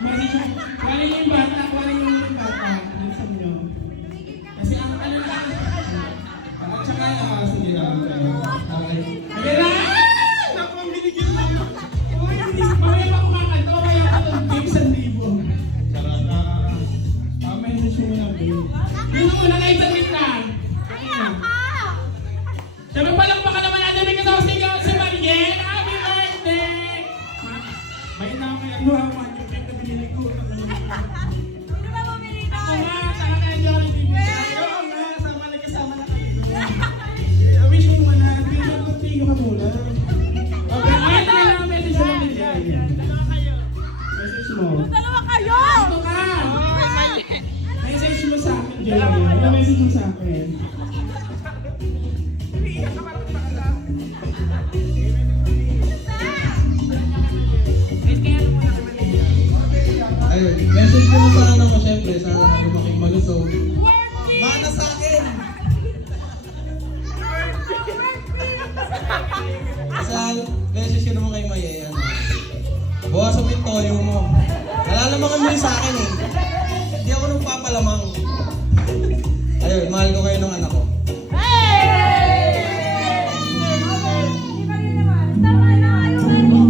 Wala yung bata. Bilisan nyo. Kasi ang ano lang. At saka, sige lang. Ayan na! Naku, ang binigyan mo. Uy, mamaya pa kumakanta. Mamaya pa itong game 1,000. Sarata. Message mo na, babe. Gusto mo na na-internet na. Sabi palakpakan naman natin may kasama si Mariel. Happy birthday! May naman ano haman yung cake na binili ko. Ano ba bumili na? Ako nga, saka na yung Jollibee bibili. Ayaw nga, kasama na kami. Wish mo man na, pinag-continue ka muna. Okay, ay, na message mo naman dyan. Dalawa kayo. Message mo. Dalawa kayo! Ito ka! Message mo sa akin, Jerry. Ano message mo sa akin? Ayun, message ko na sana mo syempre sa lumaking malusog. Mana sa akin! Kasal, message ko naman kay Maye, ano. Bawasan mo yung toyo mo. Nalalamangan mo rin sa akin eh. Hindi ako nung papalamang. Ayun, mahal ko kayo ng anak ko.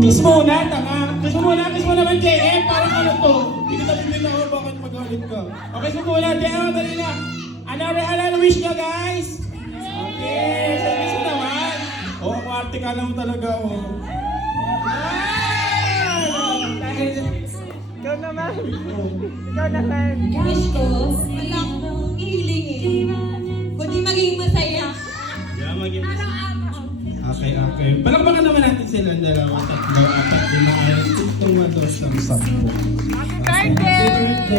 Kiss muna, tanga. Kiss mo naman, JM. Parang ano to? Hindi kita bibili ako, bakit magalit ka? Okay, kiss mo muna, JM. Dali na. Ano wish nyo, guys? Okay, so kiss mo naman. Oh, ang arte ka naman talaga, oh. Ikaw naman. Ikaw naman. Wish ko, walang hihilingin. Kundi maging masaya. Yeah, Okay. Palakpakan naman natin sila. 2, 3, 4, 5, 6, 7, 8, 9, 10, 11, 12, 13, 14, 15. Happy birthday!